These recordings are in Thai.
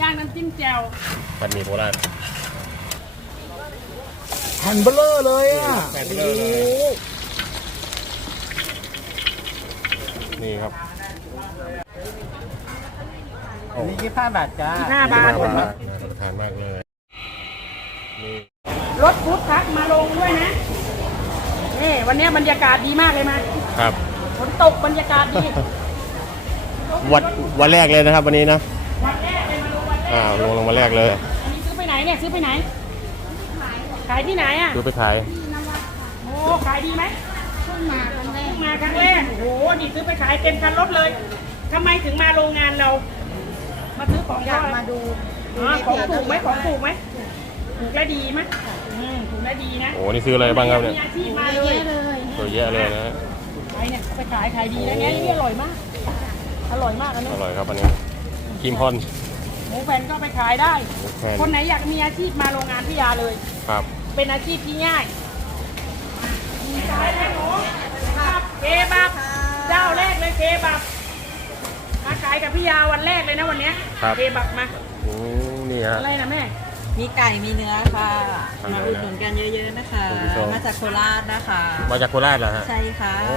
ย่างน้ำจิ้มแจ่วผัดหมี่โคราชแผ่นเบลเลอร์เลยอะแผ่นเบลอเลย นี่ครับโอ้นี่ยี่ห้าบาทจ้าหน้าบาทน่าน่ารับประทานมากเลยนี่รถฟู้ดทรัคมาลงด้วยนะนี่วันนี้บรรยากาศดีมากเลยมาครับฝนตกบรรยากาศดีวันวันแรกเลยนะครับ วันนี้นะ อ่าลงลงวันแรกเลยอันนี้ซื้อไปไหนเนี่ยซื้อไปไหน ขายที่ไหนอะดูไปขายโอ้ขายดีไหมเพิ่งมาครั้งแรกมาครั้งแรกโอ้โหนี่ซื้อไปขายเต็มคันรถเลยทำไมถึงมาโรงงานเรา มาซื้อของอยากมาดูของถูกไหมของถูกไหมถูกและดีไหมอืมถูกและดีนะโอ้นี่ซื้ออะไรบ้างครับเนี่ยมีอาชีพมาเลยตัวเยอะเลยนะฮะขายเนี่ยเอาไปขายขายดีนะเนี่ยนี่อร่อยมาก อร่อยมากอันนี้อร่อยครับอันนี้ครีมพอน หมูแฟนก็เอาไปขายได้ หมูแคนคนไหนอยากมีอาชีพมาโรงงานพี่ยาเลย ครับ เป็นอาชีพที่ง่ายมีขายได้หนูครับเคบับเจ้าแรกเลยเคบับมาขายกับพี่ยาวันแรกเลยนะวันเนี้ยครับ เคบับมาอืมนี่ฮะ อะไรนะแม่ มีไก่มีเนื้อค่ะทำไงมานะอุดหนุนกันเยอะๆนะคะคุณผู้ชมมาจากโคราชนะคะ มาจากโคราชเหรอฮะใช่ค่ะ โอ้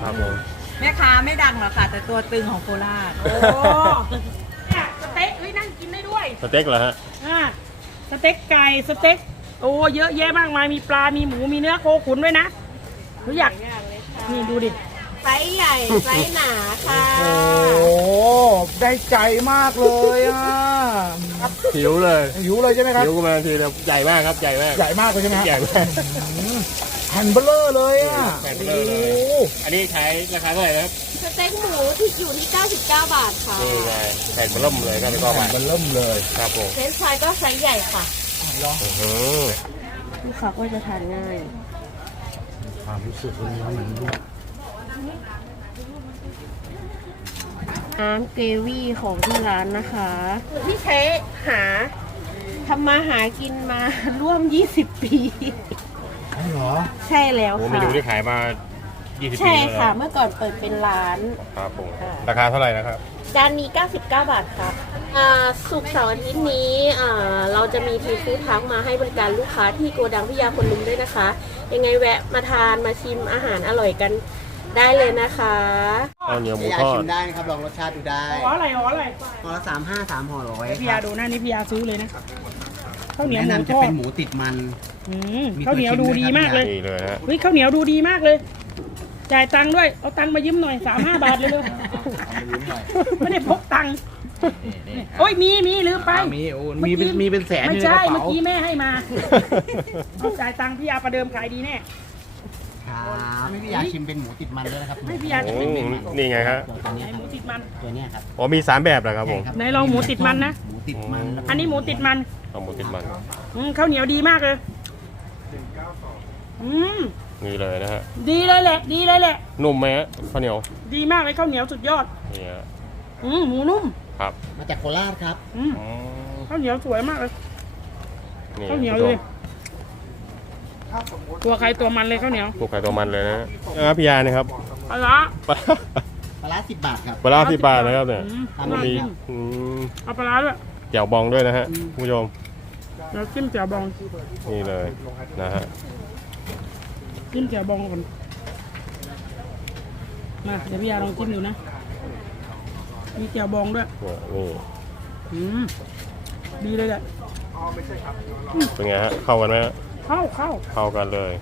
ครับผม แม่ค้าไม่ดังหรอกค่ะ แต่ตัวตึงของโคราช โอ้ สเต็กเหรอฮะอ่าสเต็กไก่สเต็กโอ้เยอะแยะมากมาย มีปลา มีหมู มีเนื้อโคขุนด้วยนะหนูอยาก นี่ดูดิ ไซส์ใหญ่ ไซส์หนาค่ะ โอ้ได้ใจมากเลยอะหิวเลยหิวเลยใช่ไหมครับ หิวกันมาทีเดียวใหญ่มากครับใหญ่มากใหญ่มากเลยใช่ไหมฮะใหญ่มากแผ่นเบลเลอร์เลยอะแผ่นเบลอเลย โอ้อันนี้ขายราคาเท่าไหร่นะครับส เต็กหมูที่อยู่ที่ 99 บาทค่ะนี่ไงแผ่นเบล่มเลยก็ไปก็แผ่มานเบลเริ่มเลยครับผมเฟรนช์ฟรายก็ไซส์ใหญ่ค่ะอื้อหือลูกค้าก็จะทานง่าย ความรู้สึกวันนี้เหมือนลูกน้ำเกวี่ของที่ร้านนะคะที่ใช้หาทำมาหากินมา ร่วม 20 ปีอ๋อเหรอ ใช่แล้วโอ้เมค่ะ นูที่ขายมา 20ปีใช่แล้วค่ะนะเมื่อก่อนเปิดเป็นร้าน ครับผมค่ะ ราคาเท่าไหร่นะครับจานนี้99 บาทครับอ่าสุกร์เสาร์อาทิตย์นี้อ่าเราจะมีทีฟู้ดทักมาให้บริการลูกค้าที่โกดังพิยาคนลุมด้วยนะคะ ยังไงแวะมาทานมาชิมอาหารอร่อยกันได้เลยนะคะ ข้าวเหนียวหมูพี่ยาทอชิดมได้นะครับลองรสชาติดูได้ห่ออะไรห่ออะไรห่อละสามห้าสามห่อร้อยพี่คยารับดูหน้านี่พี่ยาซื้อเลยนะข้าวเหนียวแนะหมูนำจะทอเป็ดนหมูติดมัน อืมมีตัวข้าวเหนียวดูดีมากเลย นี่เลยนะฮะ เฮ้ยข้าวเหนียวดูดีมากเลย จ่ายตังค์ด้วย เอาตังค์มายืมหน่อยสามห้าบาทเลยเลยไม่ได้พกตังค์โอ้ยมีมีลืมไปมีโอ้มีเป็นมีเป็นแสนไม่อยู่ในใช่กระเมื่อเป๋ากี้แม่ให้มาเอาจ่ายตังค์พี่ยาประเดิมขายดีแน่ ครับพี่ยาชิมเป็นหมูติดมันด้วยนะครับให้พี่ยาโอ้จะเป็นนี่ไงฮะ ตัวไหนเนี้ยหคมูรับติดมัน ตัวเนี้ยครับอ๋อมีสามแบบเหรอครับผมใช่ไหนลองหมูติดมันนะ หมูติดมันแล้วก็อันนี้หมูติดมันเอาหมูติดมันอืมข้าวเหนียวดีมากเลย อืม นี่เลยนะฮะ ดีเลยแหละ ดีเลยแหละ นุ่มไหมฮะข้าวเหนียว ดีมากเลยข้าวเหนียวสุดยอด นี่ฮะ อืมหมูนุ่ม ครับมาจากโคราชครับ อืมอ๋อข้าวเหนียวสวยมากเลยนี่ข้าวเหนียวคุณเลผู้ยชมตัวใครตัวมันเลยข้าวเหนียวพวกไข่ตัวมันเลยนะฮะนะครับพี่ยานะครับ ปลาร้าปลาปลาร้าสิบบาทครับ ปลาร้าสิบบาทนะครับเนี่ยอืมครับมีน่ากินอืมเอาปลาร้าด้วยแจ่วบองด้วยนะฮะคุณผู้ชมเราจิ้มแจ่วบองนี่เลยนะฮะ จิ้มแจ่วบองก่อน มาเดี๋ยวพี่ยาลองจิ้มดูนะ มีแจ่วบองด้วย เนี่ยนี่อืม ดีเลยแหละเป็นไงฮะเข้ากันไหมฮะเข้าเข้าเข้ากันเลย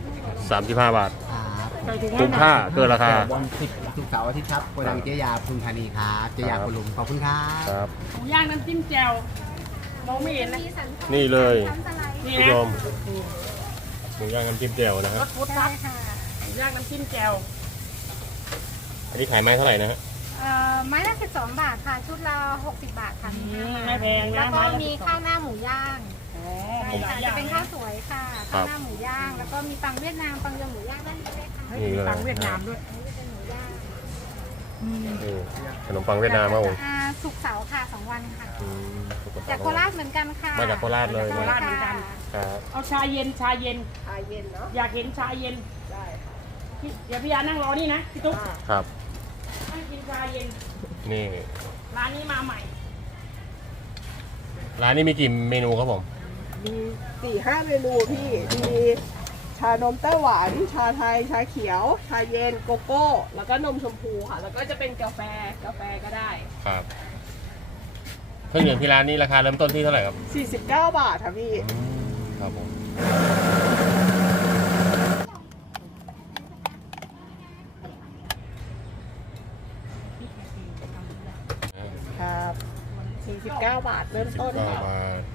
35 บาทครับใส่ถุงคุ้มค่าเกินราคาวันสิบสุกร์เสาร์อาทิตย์ครับโกดังเจ๊ยาปทุมธานีครับเจ๊ยาครับคุณลุงขอบคุณครับ ครับ หมูย่างน้ำจิ้มแจ่วมองไม่เห็นนะ นี่เลยนี่คุณนะผู้ชม หมูย่างน้ำจิ้มแจ่วนะรฮะสฟู้ดทัคหมูย่างน้ำจิ้มแจ่วอันนี้ขายไม้เท่าไหร่นะฮะเอ่อไม้ละ12บาทค่ะ ชุดละ60บาทค่ะอืมไม่แพงแล้นะวก็ไละมีสิบสอข้างวหน้าหมูย่างอ๋อใช่มีหลาค่ะยอจะย่างเป็นนะข้าวสวยค่ะครัข้าวบหน้าหมูย่าง แล้วก็มีปังเวียดนามปังเรือหมูย่างด้านนี้เลยค่ะเฮ้ยนี่มีเลยตังค์เวียดนามด้วย อันนี้เป็นหมูย่างอืม นี่ขนมปังเวียดนามครับผมอ่าสุกร์เสาร์ค่ะ2วันค่ะ อืมจากโคราชเหมือนกันค่ะมาจากโคราชเลยโคราชเหมือนกัน ครับเอาชาเย็นชาเย็น ชาเย็นเนาะอยากเห็นชาเย็นได้เดี๋ยวพี่ยานั่งรอนี่นะพี่ตุ๊กครับ นั่งกินชาเย็น นี่ร้านนี้มาใหม่ ร้านนี้มีกี่เมนูครับผม มีสี่ห้าเมนูพี่ มีชานมไต้หวัน ชาไทย ชาเขียว ชาเย็น โกโก้ แล้วก็นมชมพูค่ะ แล้วก็จะเป็นกาแฟ กาแฟก็ได้ ครับเครื่องดื่มที่ร้านนี้ราคาเริ่มต้นที่เท่าไหร่ครับ49 บาทค่ะพี่ ครับผมครับ 49 บาทเริ่มต้นก็ค่ะ มา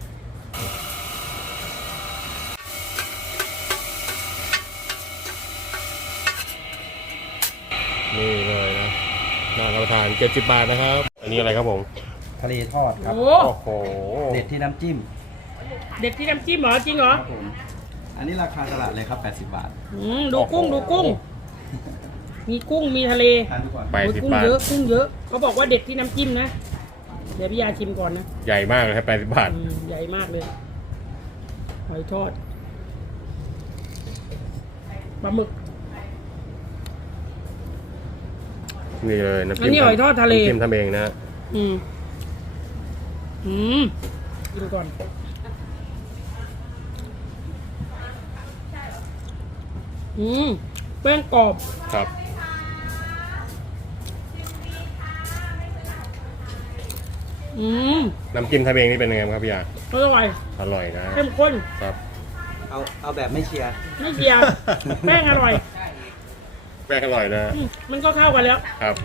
นี่เลยนะน่ารับประทาน70บบาทนะครับ อันนี้อะไรครับผมทะเลทอดครับ โอ้โอ้โหเด็ดที่น้ำจิ้มเด็กที่น้ำจิ้มเหรอจริงเหรอครับผมอันนี้ราคาตลาดเลยครับ 80 บาทอืมดูกุ้งดูกุ้ง มีกุ้งมีทะเลทานดูก่อนไปโอ้ยสิบกุ้งบาท เยอะกุ้งเยอะเขาบอกว่าเด็ดที่น้ำจิ้มนะเดี๋ยวพี่ยาชิมก่อนนะใหญ่มากเลยครับ80บาท อืมใหญ่มากเลยหอยทอดปลาหมึก นี่เลยน้ำอัจิ้นมนี้หอยทอดทะเล น้ำจิ้มทำเองนะอืม อืมกินก่อน อืมแป้งกรอบ ครับ อืมน้ำจิ้มทำเองนี่เป็นยังไงบ้างครับพี่ยาอร่อยอร่อยนะเข้มข้น ครับ เอาเอาแบบไม่เชียร์ ไม่เจียวแป้งอร่อย แป้งอร่อยนะอืมมันก็เข้ากันแล้ว ครับ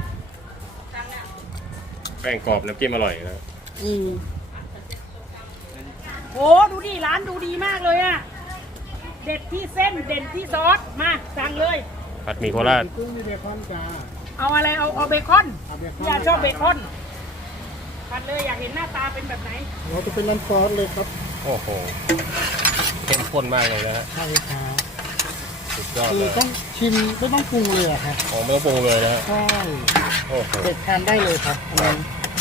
แป้งกรอบน้ำจิ้มอร่อยนะอืมโอ้ดูดิร้านดูดีมากเลยอะเด็ดที่เส้นเด่นที่ซอสมาสั่งเลย ผัดหมี่โคราชกุ้งมีเบคอนจ้าเอาอะไรเอาเอาเบคอนเอาเบคอนพี่อยากชอบเบคอนผัดเลยอยากเห็นหน้าตาเป็นแบบไหน เราจะเป็นน้ำซอสเลยครับ โอ้โหเข้มข้นมากเลยนะฮะใช่ครับสุด ยอดคืเลอยต้องชิมไม่ต้องปรุงเลยอะครับของไม่ต้องปรุงเลยนะฮะใช่โอ้โหเผ็ดทานได้เลยครับอันนี้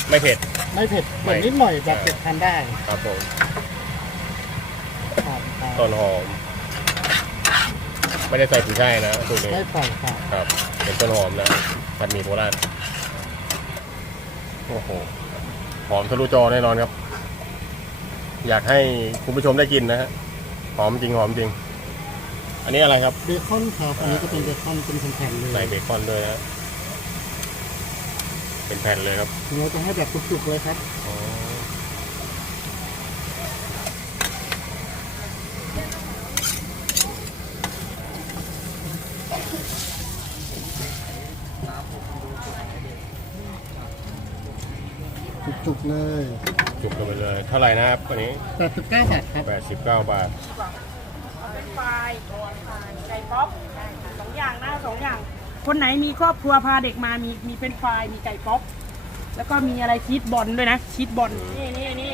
ไม่เผ็ด ไม่เผ็ดเผ็ดนิดหน่อยแบบเผ็ดทานได้ครับผมครับครับต้นหอม ไม่ได้ใส่ถุงช่ายนะตัวนี้ ไม่ใส่ครับครับเป็นต้นหอมนะผัดหมี่โคราชโอ้โหหอมทะลุจอแน่นอนครับ อยากให้คุณผู้ชมได้กินนะฮะหอมจริงหอมจริง อันนี้อะไรครับเบคอนครับอันนี้จะเป็นเบคอนเป็นแผ่นๆเลยใส่เบคอนด้วยนะฮะเป็นแผ่นเลยครับเราจะให้แบบสุกๆเลยครับอ๋อจุกๆเลย จุกกันไปเลย เท่าไหร่นะครับวันนี้ 89 บาทครับ89 บาทเป็น ไฟไก่ป๊อปสองอย่างนะสองอย่าง คนไหนมีครอบครัวพาเด็กมามีมีเป็นไฟมีไก่ป๊อปแล้วก็มีอะไรชีสบอลด้วยนะชีสบอลนี่นี่นี่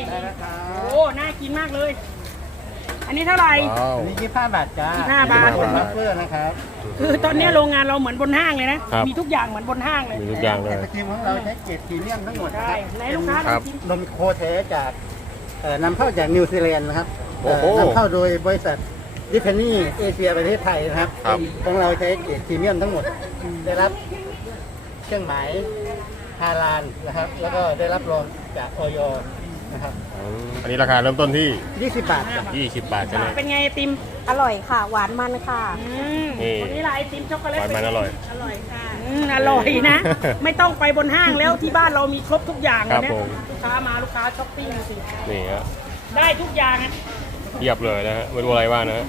โอ้น่ากินมากเลย อันนี้เท่าไหร่ ว้าว อันนี้25บาทจ้า25บาทบนบัฟเฟอร์นะครับคือตอนนี้โรงงานเราเหมือนบนห้างเลยนะ ครับ มีทุกอย่างเหมือนบนห้างเลยมีทุกอย่างเลย ไอศครีมของเราใช้เกรดพรีเมียมทั้งหมดนะใช่ครับไหนลูกค้าครับลองชิมนมโคแท้จากเอ่อนำเข้าจากนิวซีแลนด์นะครับโอ้โห เอ่อนำเข้าโดยบริษัท ดิฟเฟนี่เอเชียประเทศไทยนะครับครับ ของเราใช้เกรดพรีเมียมทั้งหมด ได้รับเครื่องหมายฮาลานนะครับ แล้วก็ได้รับรองจากออยนะครับอืมอันนี้ราคาเริ่มต้นที่ 20บาทจ้ะ20 บาทใช่ไหมเป็นไงไอติมอร่อยค่ะ หวานมันค่ะ อืมนี่ วันนี้ละไอติมช็อกโกแลตหวานมันอร่อย อร่อยค่ะอืมอร่อยนะ ไม่ต้องไปบนห้างแล้วที่บ้านเรามีครบทุกอย่างครัเลยบนะผม ลูกค้ามาลูกค้าช้อปปิ้งดูสินี่ฮะได้ทุกอย่างอะ เทียบเลยนะฮะไม่รู้อะไรว่างนะฮะ